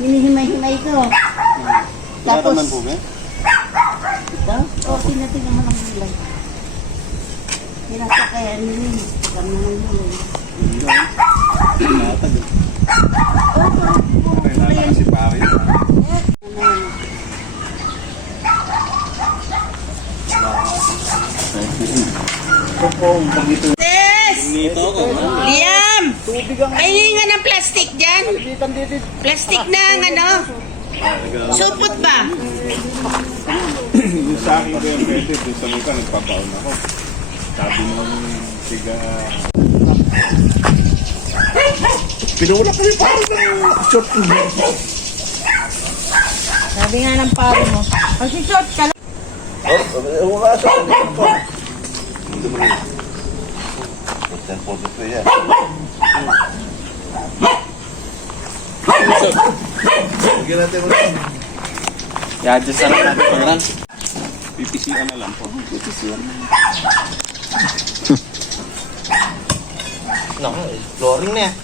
hinihimay-himay ko. Tapos, naman po ba? ito? O, tinatin naman ang gulay. Hinasa kaya nilin. Kami naman nilin. Natag. Gulay yan. Si pare. Ano yan? Tes! Nito ako. Liam! Ay, nga ng plastic dyan. Plastic na ang ano. Supot ba? Yung sa akin ko yung pwede. Yung sa mukha, nagpapaon ako. Sabi nung siga... Pinula kayo parang ng short. Sabi nga ng paro mo. Mag-short ka lang. Oh, wala sa ito. Ito mo rin. Ito yan. Bigyan natin mo rin. I-adjust na lang natin pag run. PPCan na lang po. PPCan. Naku, flooring na yan.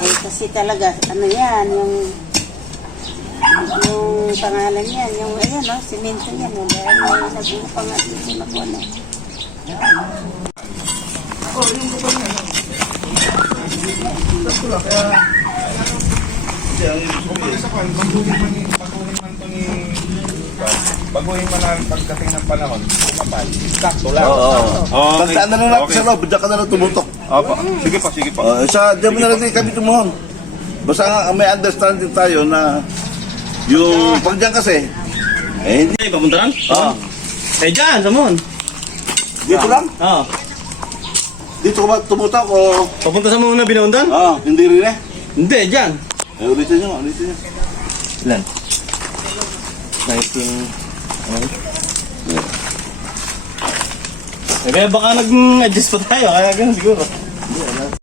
Eh, kasi talaga, ano yan, yung pangalan yan, yung ayan, no, simento yan, no, dahil may nag-upang at ito na po, no. Baguhin man ang pagdating ng panahon, kumapal. Sakto lang. Oo. Pagtaan na lang natin sa loob, diyan ka na lang tumutok. Opo. Sige po, sige po. Diyan mo na lang din kami tumuhon. Basta nga may understanding tayo na yung pag diyan kasi, hindi. Ay, papunta lang? Oo. Eh, dyan, Samon. Dito lang? Oo. Dito ka ba tumutok o? Papunta sa muna binundan? Oo, hindi rin eh. Hindi, dyan. Ulitin nyo, ulitin nyo. Ilan? 19... Ano? Eh, kaya baka nag-adjust pa tayo, kaya ganun siguro.